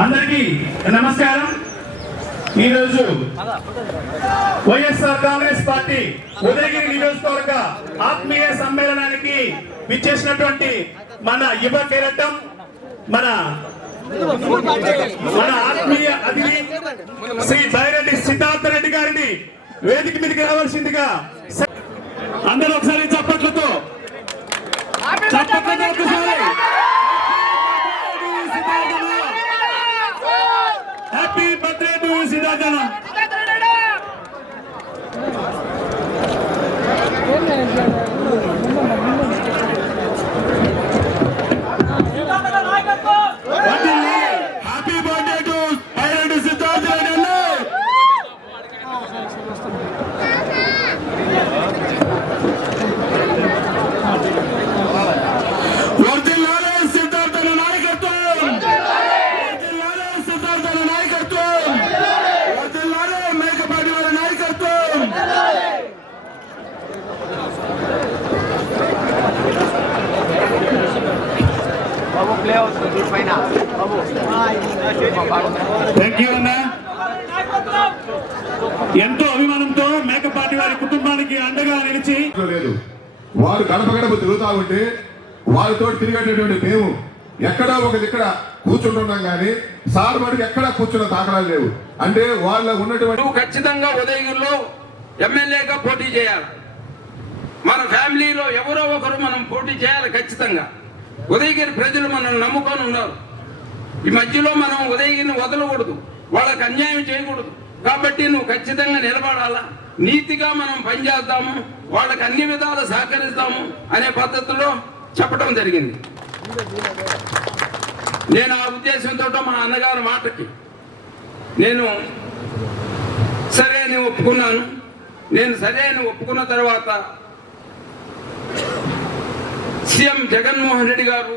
అందరికీ నమస్కారం. ఈరోజు వైఎస్ఆర్ కాంగ్రెస్ పార్టీ ఉదయగిరి నియోజకవర్గ ఆత్మీయ సమ్మేళనానికి విచ్చేసినటువంటి మన యువ కెరటం, మన ఆత్మీయ అతిథి శ్రీ బైరెడ్డి సిద్ధార్థ రెడ్డి గారిని వేదిక మీదకి రావాల్సిందిగా అందరూ ఒకసారి చప్పట్లతో హ్యాపీ బర్త్డే టు సిద్ధార్థన. Happy birthday to Byreddy Siddharth Reddy. ఎంతో అభిమానంతో మేకపాటి వారి కుటుంబానికి అండగా నిలిచి లేదు. వారు గడప గడప తిరుగుతా ఉంటే వారితో తిరిగేటటువంటి మేము ఎక్కడా ఒకటి ఇక్కడ కూర్చుంటున్నాం కానీ సార్ మటుకు ఎక్కడా కూర్చున్న దాఖలాలు లేవు. అంటే వాళ్ళ ఉన్నటువంటి ఖచ్చితంగా ఉదయగిరిలో ఎమ్మెల్యేగా పోటీ చేయాలి. మన ఫ్యామిలీలో ఎవరో ఒకరు మనం పోటీ చేయాలి ఖచ్చితంగా. ఉదయగిరి ప్రజలు మనల్ని నమ్ముకొని ఉన్నారు. ఈ మధ్యలో మనం ఉదయగిరిని వదలకూడదు, వాళ్ళకి అన్యాయం చేయకూడదు. కాబట్టి నువ్వు ఖచ్చితంగా నిలబడాలా, నీతిగా మనం పనిచేద్దాము, వాళ్ళకి అన్ని విధాలు సహకరిస్తాము అనే పద్ధతిలో చెప్పడం జరిగింది. నేను ఆ ఉద్దేశంతో మా అన్నగారి మాటకి నేను సరే అని ఒప్పుకున్నాను. నేను సరే అని ఒప్పుకున్న తర్వాత సీఎం జగన్మోహన్ రెడ్డి గారు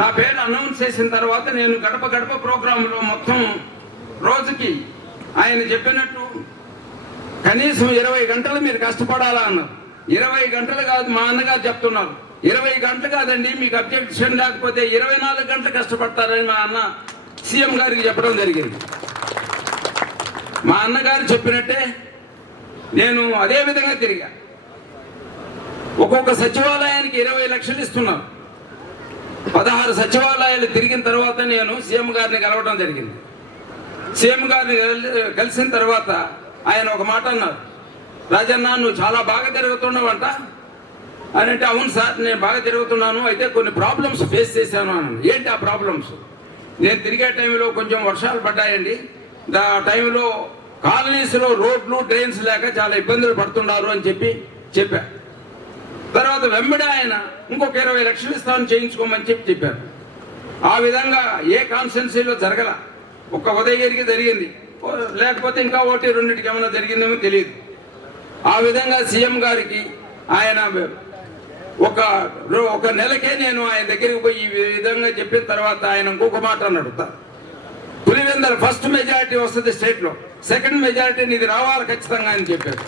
నా పేరు అనౌన్స్ చేసిన తర్వాత నేను గడప గడప ప్రోగ్రాంలో మొత్తం రోజుకి ఆయన చెప్పినట్టు కనీసం 20 గంటలు మీరు కష్టపడాలా అన్నారు. 20 గంటలు కాదు, మా అన్నగారు చెప్తున్నారు 20 గంటలు కాదండి, మీకు అబ్జెక్షన్ లేకపోతే 24 గంటలు కష్టపడతారని మా అన్న సీఎం గారికి చెప్పడం జరిగింది. మా అన్నగారు చెప్పినట్టే నేను అదే విధంగా తిరిగా. ఒక్కొక్క సచివాలయానికి 20 లక్షలు ఇస్తున్నారు. 16 సచివాలయాలు తిరిగిన తర్వాత నేను సీఎం గారిని కలవడం జరిగింది. సీఎం గారిని కలిసిన తర్వాత ఆయన ఒక మాట అన్నారు, రాజన్న నువ్వు చాలా బాగా తిరుగుతున్నావంట అని. అంటే అవును సార్ నేను బాగా తిరుగుతున్నాను, అయితే కొన్ని ప్రాబ్లమ్స్ ఫేస్ చేశాను అన్నాను. ఏంటి ఆ ప్రాబ్లమ్స్? నేను తిరిగే టైంలో కొంచెం వర్షాలు పడ్డాయండి, ఆ టైంలో కాలనీస్లో రోడ్లు డ్రైన్స్ లేక చాలా ఇబ్బందులు పడుతున్నారు అని చెప్పా. తర్వాత వెంబడి ఆయన ఇంకొక 20 లక్షలు ఇస్తామని చేయించుకోమని చెప్పారు. ఆ విధంగా ఏ కాన్స్టిట్యున్సీలో జరగల, ఒక్క ఉదయగిరికి జరిగింది, లేకపోతే ఇంకా ఒకటి రెండింటికి ఏమైనా జరిగిందేమో తెలియదు. ఆ విధంగా సీఎం గారికి ఆయన ఒక నెలకే నేను ఆయన దగ్గరికి పోయి ఈ విధంగా చెప్పిన తర్వాత ఆయన ఇంకొక మాట అన్నాడు, పులివెందల ఫస్ట్ మెజారిటీ వస్తుంది స్టేట్లో, సెకండ్ మెజారిటీ నీది రావాలి ఖచ్చితంగా అని చెప్పారు.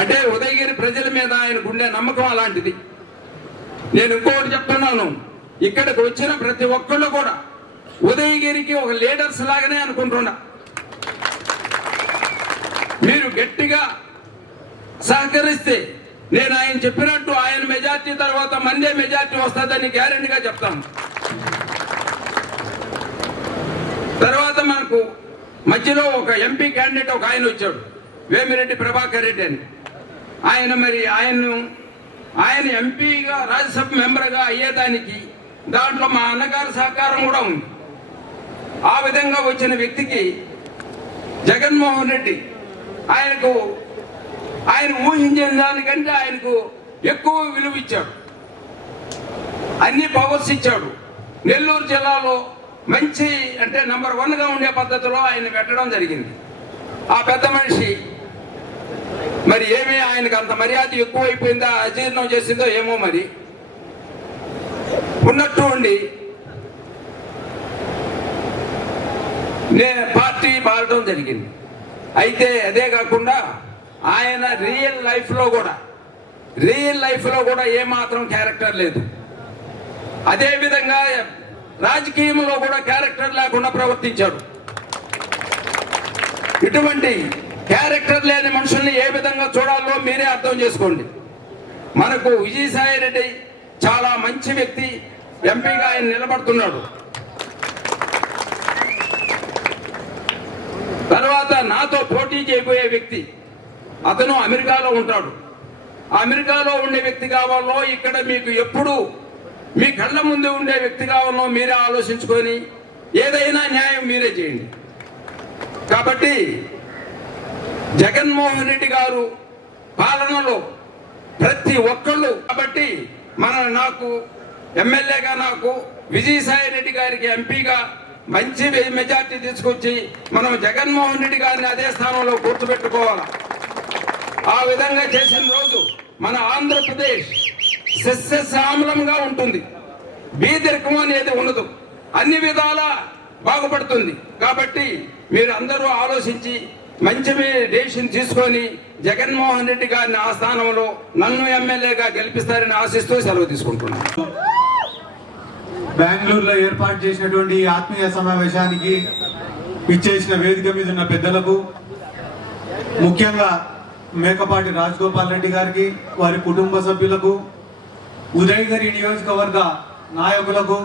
అంటే ఉదయగిరి ప్రజల మీద ఆయనకు ఉండే నమ్మకం అలాంటిది. నేను ఇంకొకటి చెప్తున్నాను, ఇక్కడికి వచ్చిన ప్రతి ఒక్కళ్ళు కూడా ఉదయగిరికి ఒక లీడర్స్ లాగానే అనుకుంటున్నా. మీరు గట్టిగా సహకరిస్తే నేను ఆయన చెప్పినట్టు ఆయన మెజార్టీ తర్వాత మందే మెజార్టీ వస్తుందని గ్యారెంటీగా చెప్తాను. తర్వాత మనకు మధ్యలో ఒక ఎంపీ క్యాండిడేట్ ఒక ఆయన వచ్చాడు, వేమిరెడ్డి ప్రభాకర్ రెడ్డి అని. ఆయన ఎంపీగా రాజ్యసభ మెంబర్గా అయ్యేదానికి దాంట్లో మా అన్నగారి సహకారం కూడా ఉంది. ఆ విధంగా వచ్చిన వ్యక్తికి జగన్మోహన్ రెడ్డి ఆయన ఊహించిన దానికంటే ఆయనకు ఎక్కువ విలువ ఇచ్చాడు, అన్ని పవర్స్ ఇచ్చాడు. నెల్లూరు జిల్లాలో మంచి అంటే నంబర్ 1గా ఉండే పద్ధతిలో ఆయన పెట్టడం జరిగింది. ఆ పెద్ద మనిషి మరి ఏమీ ఆయనకు అంత మర్యాద ఎక్కువైపోయిందా, అజీర్ణం చేసిందో ఏమో మరి, ఉన్నట్టు ఉండి నేను పార్టీ మారడం జరిగింది. అయితే అదే కాకుండా ఆయన రియల్ లైఫ్లో కూడా ఏమాత్రం క్యారెక్టర్ లేదు. అదేవిధంగా రాజకీయంలో కూడా క్యారెక్టర్ లేకుండా ప్రవర్తించాడు. ఇటువంటి క్యారెక్టర్ లేని మనుషుల్ని ఏ విధంగా చూడాలో మీరే అర్థం చేసుకోండి. మనకు విజయసాయి రెడ్డి చాలా మంచి వ్యక్తి, ఎంపీగా ఆయన నిలబడుతున్నాడు. తర్వాత నాతో పోటీ చేయబోయే వ్యక్తి, అతను అమెరికాలో ఉంటాడు. అమెరికాలో ఉండే వ్యక్తి కావాలో, ఇక్కడ మీకు ఎప్పుడు మీ కళ్ళ ముందు ఉండే వ్యక్తి కావాలో మీరే ఆలోచించుకొని ఏదైనా న్యాయం మీరే చేయండి. కాబట్టి జగన్మోహన్ రెడ్డి గారు పాలనలో ప్రతి ఒక్కళ్ళు, కాబట్టి నాకు ఎమ్మెల్యేగా నాకు విజయసాయి రెడ్డి గారికి ఎంపీగా మంచి మెజార్టీ తీసుకొచ్చి మనం జగన్మోహన్ రెడ్డి గారిని అదే స్థానంలో గుర్తుపెట్టుకోవాలి. ఆ విధంగా చేసిన రోజు మన ఆంధ్రప్రదేశ్ సస్యశ్యామలంగా ఉంటుంది, బీదరికం అనేది ఉండదు, అన్ని విధాలా బాగుపడుతుంది. కాబట్టి మీరు అందరూ ఆలోచించి మంచి డెసిషన్ తీసుకొని జగన్మోహన్ రెడ్డి గారిని ఆ స్థానంలో నన్ను ఎమ్మెల్యేగా గెలిపిస్తారని ఆశిస్తూ సెలవు తీసుకుంటున్నాను. బెంగళూరులో ఏర్పాటు చేసినటువంటి ఈ ఆత్మీయ సమావేశానికి ఇచ్చేసిన వేదిక మీద ఉన్న పెద్దలకు, ముఖ్యంగా మేకపాటి రాజగోపాల్ రెడ్డి గారికి, వారి కుటుంబ సభ్యులకు, ఉదయగిరి నియోజకవర్గ నాయకులకు,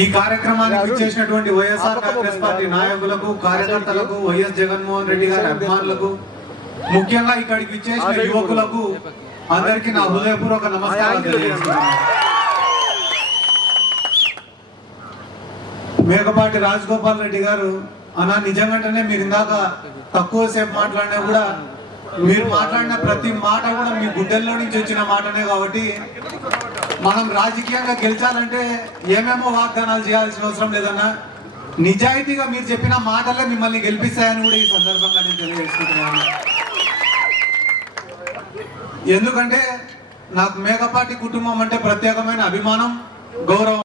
ఈ కార్యక్రమానికి ఇచ్చేసినటువంటి వైఎస్ఆర్ కాంగ్రెస్ పార్టీ నాయకులకు, కార్యకర్తలకు, వైఎస్ జగన్మోహన్ రెడ్డి గారి అభిమానులకు, ముఖ్యంగా ఇక్కడికి ఇచ్చేసిన యువకులకు అందరికీ నా హృదయపూర్వక నమస్కారాలు తెలియజేస్తున్నాను. మేకపాటి రాజగోపాల్ రెడ్డి గారు అన్న, నిజంగానే మీరు ఇందాక తక్కువ సేపు మాట్లాడినా కూడా మీరు మాట్లాడిన ప్రతి మాట కూడా మీ గుండెల్లో నుంచి వచ్చిన మాటనే. కాబట్టి మనం రాజకీయంగా గెలిచాలంటే ఏమేమో వాగ్దానాలు చేయాల్సిన అవసరం లేదన్నా, నిజాయితీగా మీరు చెప్పిన మాటలే మిమ్మల్ని గెలిపిస్తాయని కూడా ఈ సందర్భంగా నేను తెలియజేసుకుంటున్నాను. ఎందుకంటే నాకు మేకపాటి కుటుంబం అంటే ప్రత్యేకమైన అభిమానం, గౌరవం.